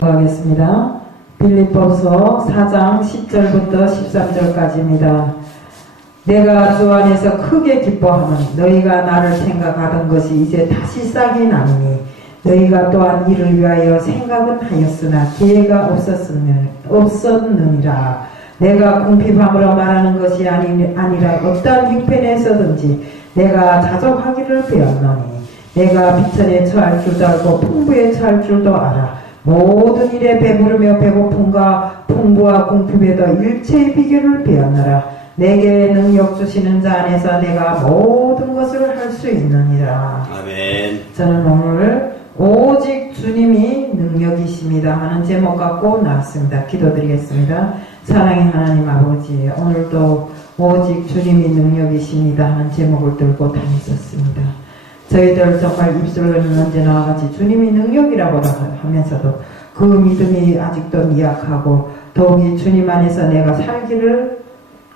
하겠습니다. 빌립보서 4장 10절부터 13절까지입니다. 내가 주 안에서 크게 기뻐하노니 너희가 나를 생각하던 것이 이제 다시 싹이 나니 너희가 또한 이를 위하여 생각은 하였으나 기회가 없었느니라. 내가 궁핍함으로 말하는 것이 아니라 어떠한 형편에서든지 내가 자족하기를 배웠노니 내가 비천에 처할 줄도 알고 풍부에 처할 줄도 알아. 모든 일에 배부르며 배고픔과 풍부와 궁핍에도 일체의 비결을 배웠노라. 내게 능력 주시는 자 안에서 내가 모든 것을 할 수 있느니라. 아멘. 저는 오늘 오직 주님이 능력이십니다 하는 제목 갖고 나왔습니다. 기도드리겠습니다. 사랑의 하나님 아버지, 오늘도 오직 주님이 능력이십니다 하는 제목을 들고 다녔었습니다. 저희들 정말 입술로는 언제나 같이 주님이 능력이라고 하면서도 그 믿음이 아직도 미약하고 더욱이 주님 안에서 내가 살기를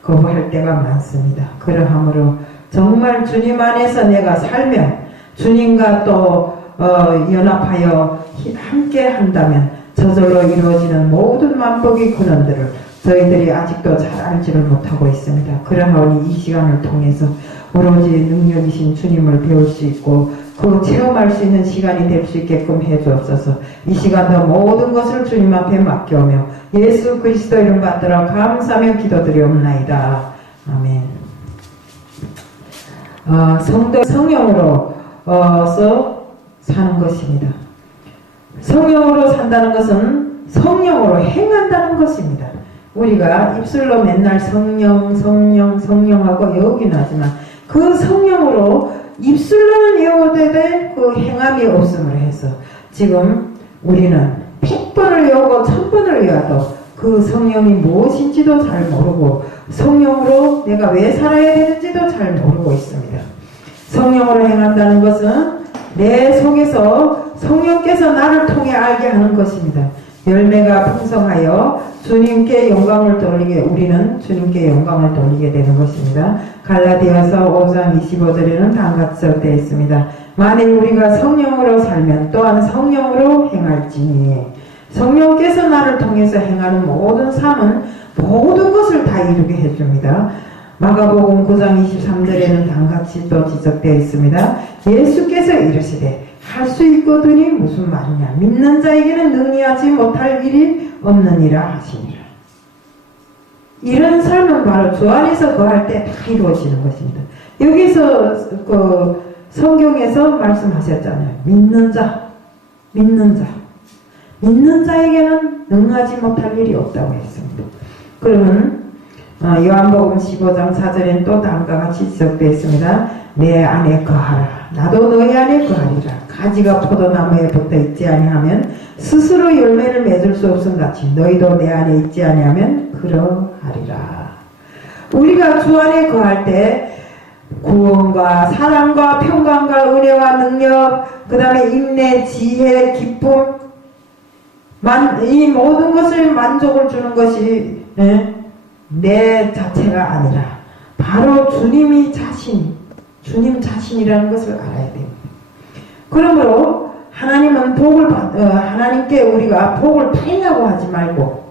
거부할 때가 많습니다. 그러하므로 정말 주님 안에서 내가 살면 주님과 또 연합하여 함께 한다면 저절로 이루어지는 모든 만복의 근원들을 저희들이 아직도 잘 알지를 못하고 있습니다. 그러하오니 이 시간을 통해서 오로지 능력이신 주님을 배울 수 있고 그 체험할 수 있는 시간이 될 수 있게끔 해주옵소서. 이 시간도 모든 것을 주님 앞에 맡겨오며 예수 그리스도 이름 받들어 감사하며 기도드리옵나이다. 아멘. 성령으로서 사는 것입니다. 성령으로 산다는 것은 성령으로 행한다는 것입니다. 우리가 입술로 맨날 성령하고 외우긴 하지만 그 성령으로 입술로는 외워도 그 행함이 없음으로 해서 지금 우리는 100번을 외우고 1000번을 외워도 그 성령이 무엇인지도 잘 모르고 성령으로 내가 왜 살아야 되는지도 잘 모르고 있습니다. 성령으로 행한다는 것은 내 속에서 성령께서 나를 통해 알게 하는 것입니다. 열매가 풍성하여 주님께 영광을 돌리게 우리는 주님께 영광을 돌리게 되는 것입니다. 갈라디아서 5장 25절에는 다음같이 되어 있습니다. 만일 우리가 성령으로 살면 또한 성령으로 행할지니 성령께서 나를 통해서 행하는 모든 삶은 모든 것을 다 이루게 해줍니다. 마가복음 9장 23절에는 다음같이 또 지적되어 있습니다. 예수께서 이르시되 할 수 있거든이 무슨 말이냐. 믿는 자에게는 능히하지 못할 일이 없느니라 하시니라. 이런 삶은 바로 주 안에서 거할 때 다 이루어지는 것입니다. 여기서 그 성경에서 말씀하셨잖아요. 믿는 자에게는 능하지 못할 일이 없다고 했습니다. 그러면 요한복음 15장 4절에는 또 다음과 같이 지적되어 있습니다. 내 안에 거하라. 나도 너희 안에 거하리라. 가지가 포도나무에 붙어 있지 아니하면 스스로 열매를 맺을 수 없음 같이 너희도 내 안에 있지 아니하면 그러하리라. 우리가 주 안에 거할 때 구원과 사랑과 평강과 은혜와 능력, 그 다음에 인내, 지혜, 기쁨, 이 모든 것을 만족을 주는 것이 내 자체가 아니라 바로 주님 자신이라는 것을 알아야 됩니다. 그러므로 하나님은 하나님께 우리가 복을 팔려고 하지 말고,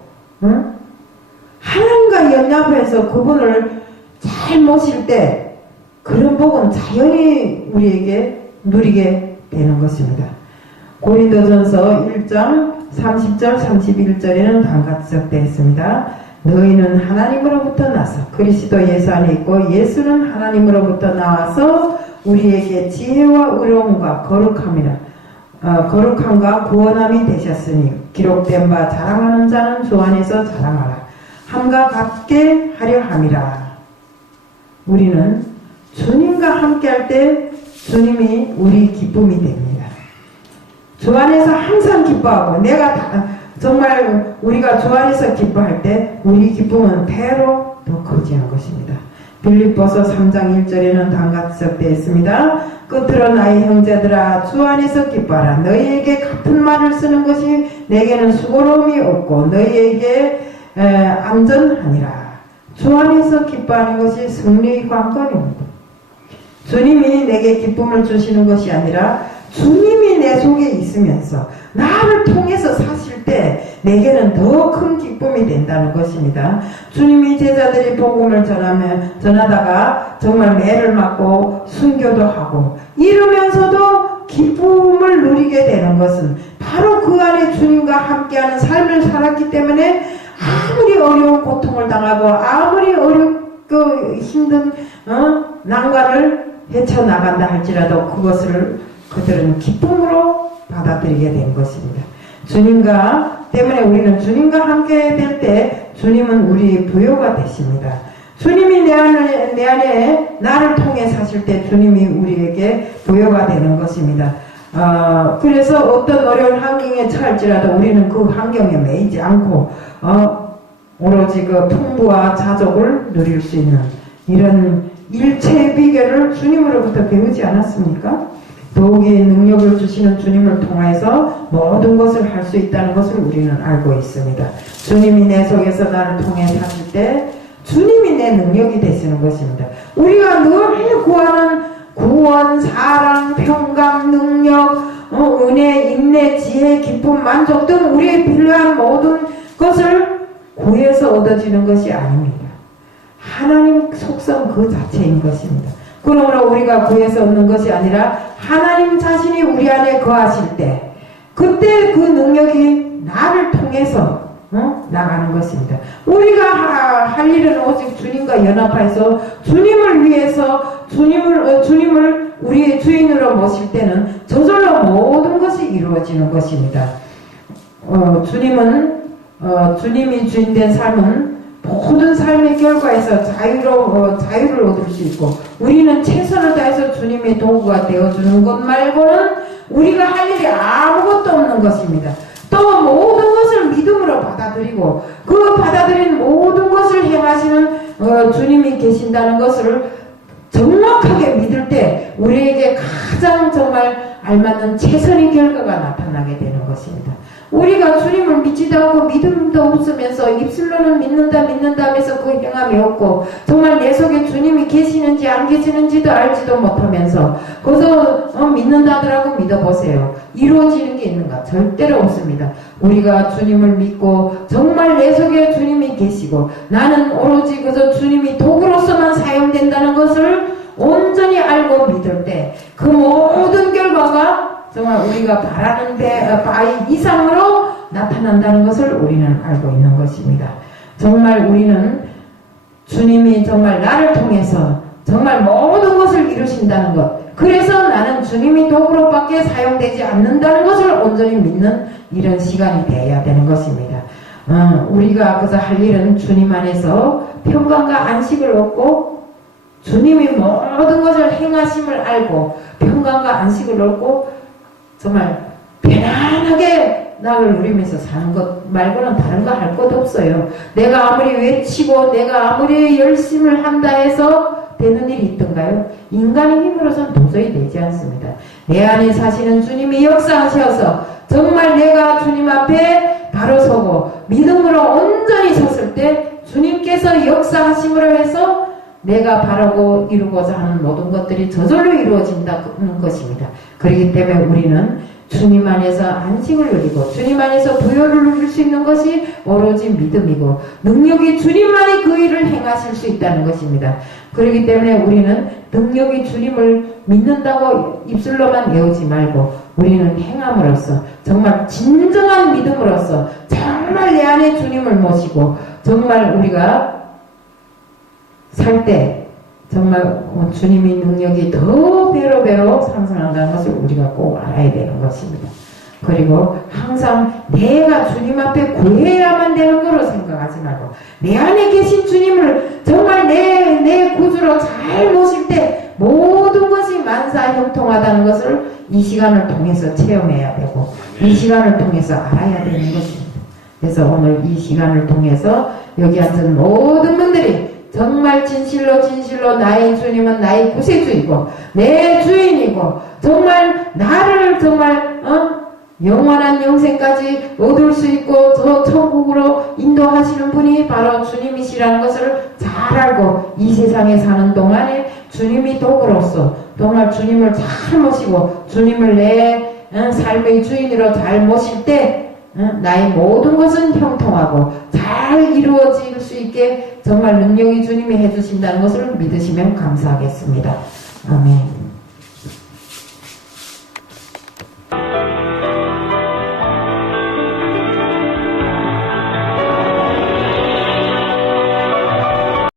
하나님과 연합해서 그분을 잘 모실 때 그런 복은 자연히 우리에게 누리게 되는 것입니다. 고린도전서 1장 30절 31절에는 다음같이 적되어 있습니다. 너희는 하나님으로부터 나서 그리스도 예수 안에 있고 예수는 하나님으로부터 나와서 우리에게 지혜와 의로움과 거룩함과 구원함이 되셨으니 기록된 바 자랑하는 자는 주 안에서 자랑하라. 함과 같게 하려 함이라. 우리는 주님과 함께 할 때 주님이 우리 기쁨이 됩니다. 주 안에서 항상 기뻐하고 정말 우리가 주 안에서 기뻐할 때 우리 기쁨은 배로 더 커지는 것입니다. 빌립보서 3장 1절에는 다음같이 적되어 있습니다. 끝으로 나의 형제들아 주 안에서 기뻐하라. 너희에게 같은 말을 쓰는 것이 내게는 수고로움이 없고 너희에게 안전하니라. 주 안에서 기뻐하는 것이 승리의 관건입니다. 주님이 내게 기쁨을 주시는 것이 아니라 주님이 내 속에 있으면서 나를 통해서 사실 때 내게는 더 큰 기쁨이 된다는 것입니다. 주님이 제자들이 복음을 전하다가 정말 매를 맞고 순교도 하고 이러면서도 기쁨을 누리게 되는 것은 바로 그 안에 주님과 함께하는 삶을 살았기 때문에 아무리 어려운 고통을 당하고 아무리 어렵고 힘든 난관을 헤쳐나간다 할지라도 그것을 그들은 기쁨으로 받아들이게 된 것입니다. 주님과 때문에 우리는 주님과 함께 될 때 주님은 우리의 부요가 되십니다. 주님이 내 안에 나를 통해 사실 때 주님이 우리에게 부요가 되는 것입니다. 그래서 어떤 어려운 환경에 처할지라도 우리는 그 환경에 매이지 않고 오로지 그 풍부와 자족을 누릴 수 있는 이런 일체의 비결을 주님으로부터 배우지 않았습니까? 더욱이 능력을 주시는 주님을 통해서 모든 것을 할 수 있다는 것을 우리는 알고 있습니다. 주님이 내 속에서 나를 통해 사실 때 주님이 내 능력이 되시는 것입니다. 우리가 늘 구하는 구원, 사랑, 평강, 능력, 은혜, 인내, 지혜, 기쁨, 만족 등 우리의 필요한 모든 것을 구해서 얻어지는 것이 아닙니다. 하나님 속성 그 자체인 것입니다. 그러므로 우리가 구해서 얻는 것이 아니라 하나님 자신이 우리 안에 거하실 때 그때 그 능력이 나를 통해서 나가는 것입니다. 우리가 할 일은 오직 주님과 연합해서 주님을 위해서 주님을 우리의 주인으로 모실 때는 저절로 모든 것이 이루어지는 것입니다. 주님이 주인된 삶은 모든 삶의 결과에서 자유를 얻을 수 있고 우리는 최선을 다해서 주님의 도구가 되어주는 것 말고는 우리가 할 일이 아무것도 없는 것입니다. 또 모든 것을 믿음으로 받아들이고 그 받아들인 모든 것을 행하시는 주님이 계신다는 것을 정확하게 믿을 때 우리에게 가장 정말 알맞는 최선의 결과가 나타나게 되는 것입니다. 우리가 주님을 믿지도 않고 믿음도 없으면서 입술로는 믿는다 하면서 그 행함이 없고 정말 내 속에 주님이 계시는지 안 계시는지도 알지도 못하면서 거기서 믿는다더라고 믿어보세요. 이루어지는 게 있는가? 절대로 없습니다. 우리가 주님을 믿고 정말 내 속에 주님이 계시고 나는 오로지 그저 주님이 도구로서만 사용된다는 것을 온전히 알고 믿을 때 그 모든 결과가 정말 우리가 바라는 바의 이상으로 나타난다는 것을 우리는 알고 있는 것입니다. 정말 우리는 주님이 정말 나를 통해서 정말 모든 것을 이루신다는 것, 그래서 나는 주님이 도구로밖에 사용되지 않는다는 것을 온전히 믿는 이런 시간이 되어야 되는 것입니다. 우리가 그래서 할 일은 주님 안에서 평강과 안식을 얻고 주님이 모든 것을 행하심을 알고 평강과 안식을 얻고 정말 편안하게 나를 누리면서 사는 것 말고는 다른 거 할 것도 없어요. 내가 아무리 외치고 내가 아무리 열심을 한다 해서 되는 일이 있던가요? 인간의 힘으로서는 도저히 되지 않습니다. 내 안에 사시는 주님이 역사하셔서 정말 내가 주님 앞에 바로 서고 믿음으로 온전히 섰을 때 주님께서 역사하심으로 해서 내가 바라고 이루고자 하는 모든 것들이 저절로 이루어진다는 것입니다. 그렇기 때문에 우리는 주님 안에서 안식을 누리고 주님 안에서 부요를 누릴 수 있는 것이 오로지 믿음이고 능력이 주님만이 그 일을 행하실 수 있다는 것입니다. 그렇기 때문에 우리는 능력이 주님을 믿는다고 입술로만 외우지 말고 우리는 행함으로써 정말 진정한 믿음으로써 정말 내 안에 주님을 모시고 정말 우리가 살 때 정말 주님의 능력이 더 배로 상승한다는 것을 우리가 꼭 알아야 되는 것입니다. 그리고 항상 내가 주님 앞에 구해야만 되는 거로 생각하지 말고 내 안에 계신 주님을 정말 내 구주로 잘 모실 때 모든 것이 만사형통하다는 것을 이 시간을 통해서 체험해야 되고 이 시간을 통해서 알아야 되는 것입니다. 그래서 오늘 이 시간을 통해서 여기 앉은 모든 분들이 정말 진실로 나의 주님은 나의 구세주이고 내 주인이고 정말 나를 정말 영원한 영생까지 얻을 수 있고 저 천국으로 인도하시는 분이 바로 주님이시라는 것을 잘 알고 이 세상에 사는 동안에 주님이 도구로서 정말 주님을 잘 모시고 주님을 내 삶의 주인으로 잘 모실 때 나의 모든 것은 형통하고 잘 이루어질 수 있게 정말 능력이 주님이 해주신다는 것을 믿으시면 감사하겠습니다. 아멘.